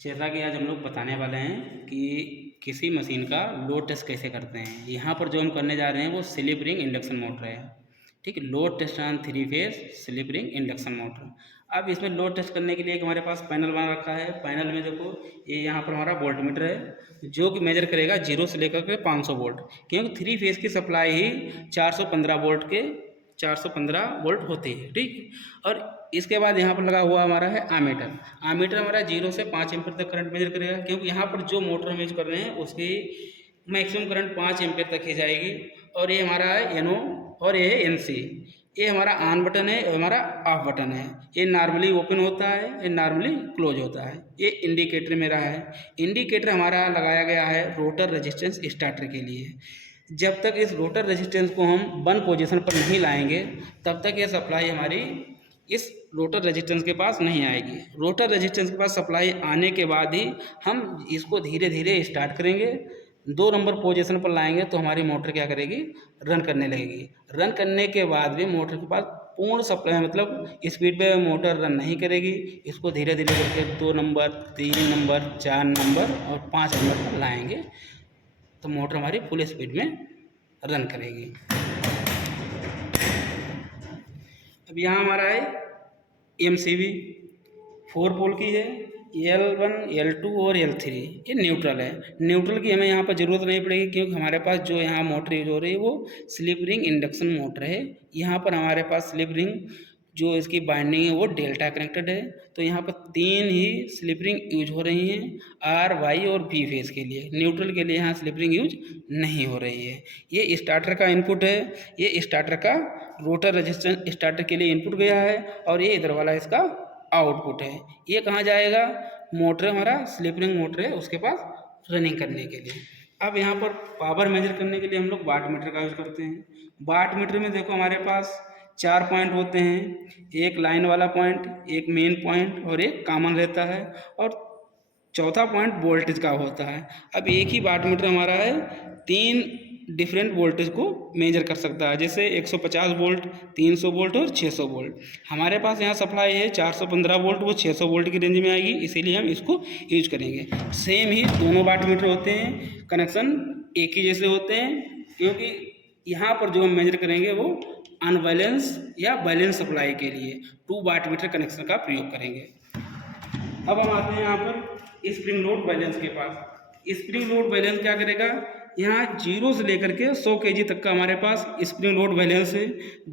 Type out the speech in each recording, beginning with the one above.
जैसा कि आज हम लोग बताने वाले हैं कि किसी मशीन का लोड टेस्ट कैसे करते हैं। यहाँ पर जो हम करने जा रहे हैं वो स्लिप रिंग इंडक्शन मोटर है। ठीक है, load test on 3 phase slip ring induction motor. अब इसमें लोड टेस्ट करने के लिए एक हमारे पास पैनल बना रखा है। पैनल में देखो ये यहाँ पर हमारा वोल्ट मीटर है जो कि मेजर करेगा 0 से लेकर के 500 वोल्ट, क्योंकि 3 फेज की सप्लाई ही 415 वोल्ट होती है। ठीक, और इसके बाद यहाँ पर लगा हुआ हमारा है आमीटर। आमीटर हमारा 0 से 5 एम्पीयर तक करंट मेजर करेगा, क्योंकि यहाँ पर जो मोटर हम यूज कर रहे हैं उसकी मैक्सिमम करंट 5 एम्पीयर तक ही जाएगी। और ये हमारा है एनो और ये है एनसी। ये हमारा ऑन बटन है और हमारा ऑफ बटन है। ये नॉर्मली ओपन होता है, ये नॉर्मली क्लोज होता है। ये इंडिकेटर मेरा है। इंडिकेटर हमारा लगाया गया है रोटर रेजिस्टेंस स्टार्टर के लिए। जब तक इस रोटर रेजिस्टेंस को हम 1 पोजीशन पर नहीं लाएंगे तब तक ये सप्लाई हमारी इस रोटर रेजिस्टेंस के पास नहीं आएगी। रोटर रेजिस्टेंस के पास सप्लाई आने के बाद ही हम इसको धीरे धीरे स्टार्ट करेंगे। 2 नंबर पोजीशन पर लाएंगे तो हमारी मोटर क्या करेगी, रन करने लगेगी। रन करने के बाद भी मोटर के पास पूर्ण सप्लाई मतलब स्पीड पे मोटर रन नहीं करेगी। इसको धीरे धीरे करके 2 नंबर, 3 नंबर, 4 नंबर और 5 नंबर पर लाएंगे तो मोटर हमारी फुल स्पीड में रन करेगी। अब यहाँ हमारा है MCB 4 पोल की है, L1, L2 और L3। ये न्यूट्रल है। न्यूट्रल की हमें यहाँ पर ज़रूरत नहीं पड़ेगी, क्योंकि हमारे पास जो यहाँ मोटर यूज हो रही है वो स्लिप रिंग इंडक्शन मोटर है। यहाँ पर हमारे पास स्लिप रिंग जो इसकी बाइंडिंग है वो डेल्टा कनेक्टेड है। तो यहाँ पर 3 ही स्लिप रिंग यूज हो रही हैं, R, Y और B फेज के लिए। न्यूट्रल के लिए यहाँ स्लिप रिंग यूज नहीं हो रही है। ये स्टार्टर का इनपुट है, ये स्टार्टर का रोटर रेजिस्टेंस स्टार्टर के लिए इनपुट गया है, और ये इधर वाला इसका आउटपुट है। ये कहाँ जाएगा, मोटर हमारा स्लिप रिंग मोटर है उसके पास रनिंग करने के लिए। अब यहाँ पर पावर मेजर करने के लिए हम लोग वाट मीटर का यूज करते हैं। वाट मीटर में देखो हमारे पास 4 पॉइंट होते हैं, एक लाइन वाला पॉइंट, एक मेन पॉइंट और एक कॉमन रहता है, और चौथा पॉइंट वोल्टेज का होता है। अब एक ही वाट मीटर हमारा है 3 डिफरेंट वोल्टेज को मेजर कर सकता है, जैसे 150 वोल्ट, 300 वोल्ट और 600 वोल्ट। हमारे पास यहाँ सप्लाई है 415 वोल्ट, वो 600 वोल्ट की रेंज में आएगी, इसीलिए हम इसको यूज करेंगे। सेम ही दोनों वाट मीटर होते हैं, कनेक्शन एक ही जैसे होते हैं, क्योंकि यहाँ पर जो हम मेजर करेंगे वो अनबैलेंस या बैलेंस सप्लाई के लिए 2 वाट मीटर कनेक्शन का प्रयोग करेंगे। अब हम आते हैं यहाँ पर स्प्रिंग लोड बैलेंस के पास। स्प्रिंग लोड बैलेंस क्या करेगा, यहाँ 0 से लेकर के 100 kg तक का हमारे पास स्प्रिंग लोड बैलेंस है।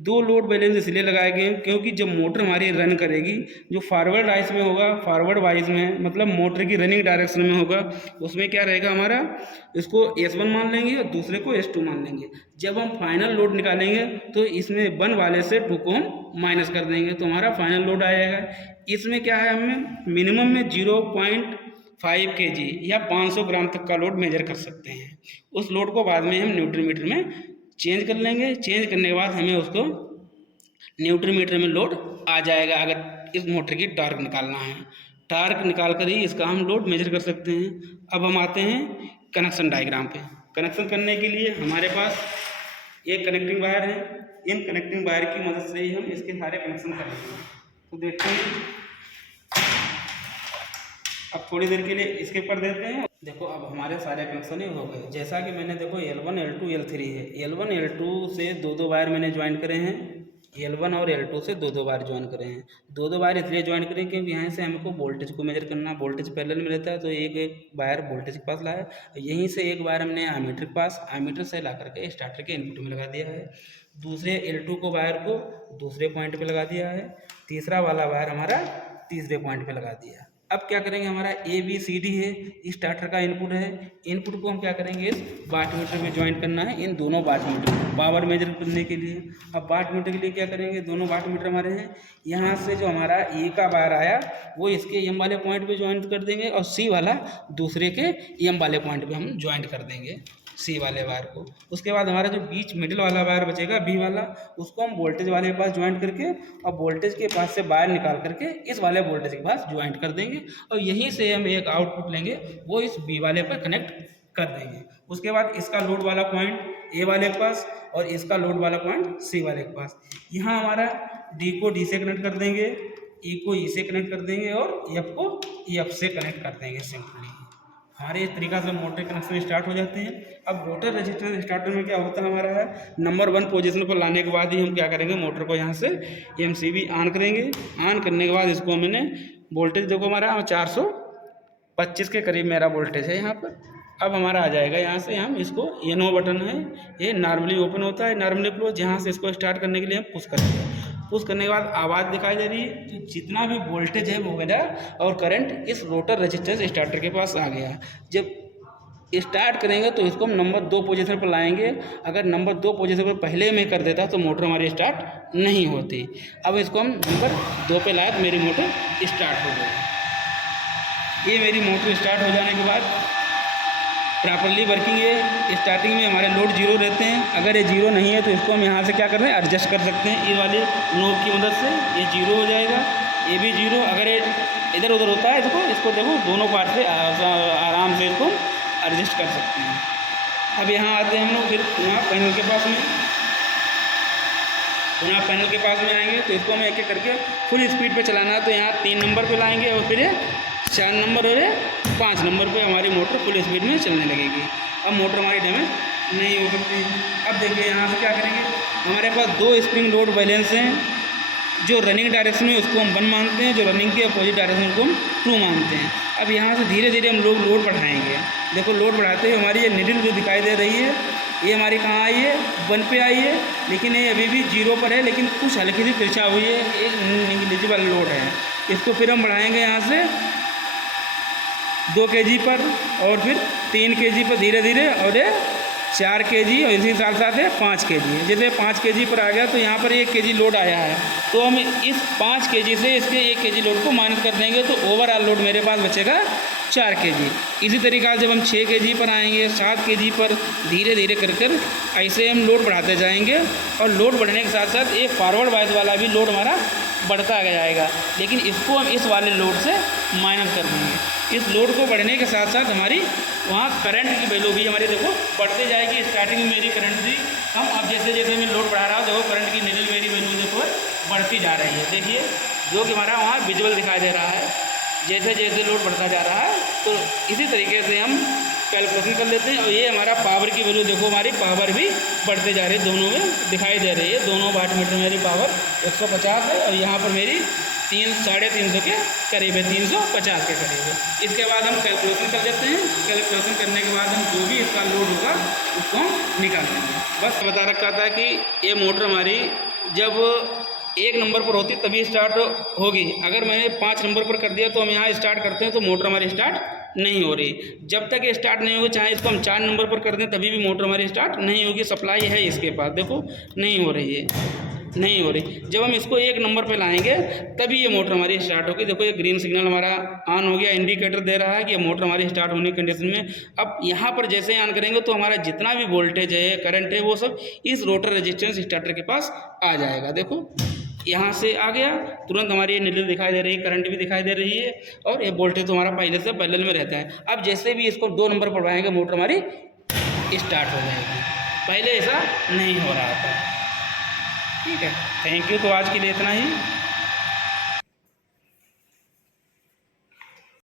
2 लोड बैलेंस इसलिए लगाए गए हैं क्योंकि जब मोटर हमारी रन करेगी, जो फॉरवर्ड वाइज में होगा, फॉरवर्ड वाइज में मतलब मोटर की रनिंग डायरेक्शन में होगा, उसमें क्या रहेगा हमारा, इसको S1 मान लेंगे और दूसरे को S2 मान लेंगे। जब हम फाइनल लोड निकालेंगे तो इसमें 1 वाले से 2 को हम माइनस कर देंगे तो हमारा फाइनल लोड आएगा। इसमें क्या है, हमें मिनिमम में 0.5 kg या 500 ग्राम तक का लोड मेजर कर सकते हैं। उस लोड को बाद में हम न्यूट्रन मीटर में चेंज कर लेंगे। चेंज करने के बाद हमें उसको न्यूट्रन मीटर में लोड आ जाएगा। अगर इस मोटर की टार्क निकालना है, टार्क निकाल कर ही इसका हम लोड मेजर कर सकते हैं। अब हम आते हैं कनेक्शन डायग्राम पे। कनेक्शन करने के लिए हमारे पास एक कनेक्टिंग वायर है। इन कनेक्टिंग वायर की मदद से ही हम इसके सारे कनेक्शन करेंगे। तो देखते हैं, अब थोड़ी देर के लिए इसके ऊपर देते हैं। देखो अब हमारे सारे कनेक्शन ही हो गए। जैसा कि मैंने देखो L1, L2, L3 है। L1, L2 से 2 वायर मैंने ज्वाइन करे हैं। L1 और L2 से 2 वायर ज्वाइन करे हैं। 2 वायर इसलिए ज्वाइन करें क्योंकि यहाँ से हमको वोल्टेज को मेजर करना, वोल्टेज पैरेलल में रहता है, तो एक वायर वोल्टेज के पास लाया। यहीं से एक वायर हमने एमीटर के पास, एमीटर से ला करके स्टार्टर के इनपुट में लगा दिया है। दूसरे L2 को वायर को दूसरे पॉइंट पे लगा दिया है। तीसरा वाला वायर हमारा तीसरे पॉइंट पे लगा दिया। अब क्या करेंगे, हमारा ABCD है, स्टार्टर का इनपुट है। इनपुट को हम क्या करेंगे, इस वाट मीटर में ज्वाइन करना है, इन दोनों वाट मीटर को पावर मेजर करने के लिए। अब वाट मीटर के लिए क्या करेंगे, दोनों वाट मीटर हमारे हैं, यहाँ से जो हमारा A का वायर आया वो इसके M वाले पॉइंट पे ज्वाइन कर देंगे, और C वाला दूसरे के M वाले पॉइंट पे हम ज्वाइन कर देंगे, C वाले वायर को। उसके बाद हमारा जो बीच मिडिल वाला वायर बचेगा B वाला, उसको हम वोल्टेज वाले के पास ज्वाइन करके और वोल्टेज के पास से वायर निकाल करके इस वाले वोल्टेज के पास ज्वाइंट कर देंगे, और यहीं से हम एक आउटपुट लेंगे, वो इस B वाले पर कनेक्ट कर देंगे। उसके बाद इसका लोड वाला पॉइंट A वाले के पास और इसका लोड वाला पॉइंट C वाले के पास। यहाँ हमारा D को D से कनेक्ट कर देंगे, ई को ई से कनेक्ट कर देंगे और एफ को एफ से कनेक्ट कर देंगे सिंपली। हमारे इस तरीका से मोटर कनेक्शन स्टार्ट हो जाते हैं। अब रोटर रेजिस्टेंस स्टार्टर में क्या होता है हमारा है, नंबर 1 पोजीशन पर लाने के बाद ही हम क्या करेंगे, मोटर को यहाँ से एमसीबी ऑन करेंगे। ऑन करने के बाद इसको मैंने वोल्टेज देखो हमारा 425 के करीब मेरा वोल्टेज है यहाँ पर। अब हमारा आ जाएगा यहाँ से, हम इसको ये नो बटन है, ये नॉर्मली ओपन होता है, नॉर्मली क्लोज। यहाँ से इसको स्टार्ट करने के लिए हम पुश करेंगे। पुश करने के बाद आवाज़ दिखाई दे रही है, तो जितना भी वोल्टेज है वो मेरा और करंट इस रोटर रेजिस्टेंस स्टार्टर के पास आ गया। जब स्टार्ट करेंगे तो इसको हम नंबर 2 पोजीशन पर लाएंगे। अगर नंबर 2 पोजीशन पर पहले में कर देता तो मोटर हमारी स्टार्ट नहीं होती। अब इसको हम नंबर 2 पे लाए तो मेरी मोटर स्टार्ट हो गई। ये मेरी मोटर स्टार्ट हो जाने के बाद प्रॉपरली वर्किंग है। स्टार्टिंग में हमारे लोड 0 रहते हैं, अगर ये 0 नहीं है तो इसको हम यहाँ से क्या कर रहे हैं, एडजस्ट कर सकते हैं। ये वाले नोब की मदद से ये 0 हो जाएगा, ये भी 0। अगर ये इधर उधर होता है इसको देखो दोनों पार्ट से आराम से इसको एडजस्ट कर सकते हैं। अब यहाँ आते हैं हम लोग फिर पुनः पैनल के पास में, पुनः पैनल के पास में आएंगे तो इसको हमें एक एक करके फुल स्पीड पे चलाना है। तो यहाँ 3 नंबर पे लाएंगे और फिर 4 नंबर और 5 नंबर पे हमारी मोटर फुल स्पीड में चलने लगेगी। अब मोटर हमारी डैमेज नहीं हो सकती। अब देखिए यहाँ से क्या करेंगे, हमारे पास 2 स्प्रिंग लोड बैलेंस हैं। जो रनिंग डायरेक्शन में उसको हम 1 मानते हैं, जो रनिंग के अपोजिट डायरेक्शन को हम 2 मानते हैं। अब यहाँ से धीरे धीरे हम लोग लोड बढ़ाएंगे। देखो लोड बढ़ाते हुए हमारी ये निडल जो दिखाई दे रही है ये हमारी कहाँ आई है, 1 पे आई है, लेकिन ये अभी भी 0 पर है, लेकिन कुछ हल्की सी तिरछा हुई है, एक निगलिजिबल लोड है। इसको फिर हम बढ़ाएंगे यहाँ से 2 kg पर और फिर 3 kg पर धीरे धीरे, और ये 4 kg और इसी साथ साथ है 5 kg। जैसे 5 kg पर आ गया तो यहाँ पर 1 kg लोड आया है, तो हम इस 5 kg से इसके 1 kg लोड को माइनस कर देंगे तो ओवरऑल लोड मेरे पास बचेगा 4 kg। इसी तरीका से जब हम 6 kg पर आएंगे, 7 kg पर, धीरे धीरे कर कर ऐसे हम लोड बढ़ाते जाएंगे। और लोड बढ़ने के साथ साथ ये फॉरवर्ड वाइज वाला भी लोड हमारा बढ़ता जाएगा, लेकिन इसको हम इस वाले लोड से माइनस कर देंगे। इस लोड को बढ़ने के साथ साथ हमारी वहाँ करंट की वैल्यू भी हमारी देखो बढ़ते जाएगी। स्टार्टिंग में मेरी करंट थी कम, अब जैसे जैसे मैं लोड बढ़ा रहा हूँ देखो करंट की निडल मेरी वैल्यू देखो बढ़ती जा रही है। देखिए जो कि हमारा वहाँ विजुअल दिखाई दे रहा है, जैसे जैसे लोड बढ़ता जा रहा है। तो इसी तरीके से हम कैलकुलेशन कर लेते हैं। और ये हमारा पावर की वैल्यू देखो, हमारी पावर भी बढ़ते जा रही है, दोनों में दिखाई दे रही है। दोनों वाटमीटर में मेरी पावर 150 है और यहाँ पर मेरी 350 के करीब है, 350 के करीब है। इसके बाद हम कैलकुलेशन कर लेते हैं। कैलकुलेशन करने के बाद हम जो भी इसका लोड होगा उसको हम निकाल लेंगे। बस बता रखा था कि ये मोटर हमारी जब 1 नंबर पर होती तभी स्टार्ट होगी। अगर मैंने 5 नंबर पर कर दिया तो हम यहाँ स्टार्ट करते हैं तो मोटर हमारी स्टार्ट नहीं हो रही। जब तक ये स्टार्ट नहीं होगी, चाहे इसको हम 4 नंबर पर कर दें तभी भी मोटर हमारी स्टार्ट नहीं होगी। सप्लाई है इसके पास, देखो नहीं हो रही है, नहीं हो रही। जब हम इसको 1 नंबर पे लाएंगे तभी ये मोटर हमारी स्टार्ट होगी। देखो ये ग्रीन सिग्नल हमारा ऑन हो गया, इंडिकेटर दे रहा है कि ये मोटर हमारी स्टार्ट होने की कंडीशन में। अब यहाँ पर जैसे ही ऑन करेंगे तो हमारा जितना भी वोल्टेज है, करंट है, वो सब इस रोटर रेजिस्टेंस स्टार्टर के पास आ जाएगा। देखो यहाँ से आ गया, तुरंत हमारी ये नीडल दिखाई दे रही है, करंट भी दिखाई दे रही है और ये वोल्टेज तो हमारा पहले से पैरेलल में रहता है। अब जैसे भी इसको 2 नंबर पर बढ़ाएंगे मोटर हमारी स्टार्ट हो जाएगी, पहले ऐसा नहीं हो रहा था। ठीक है, थैंक यू। तो आज के लिए इतना ही।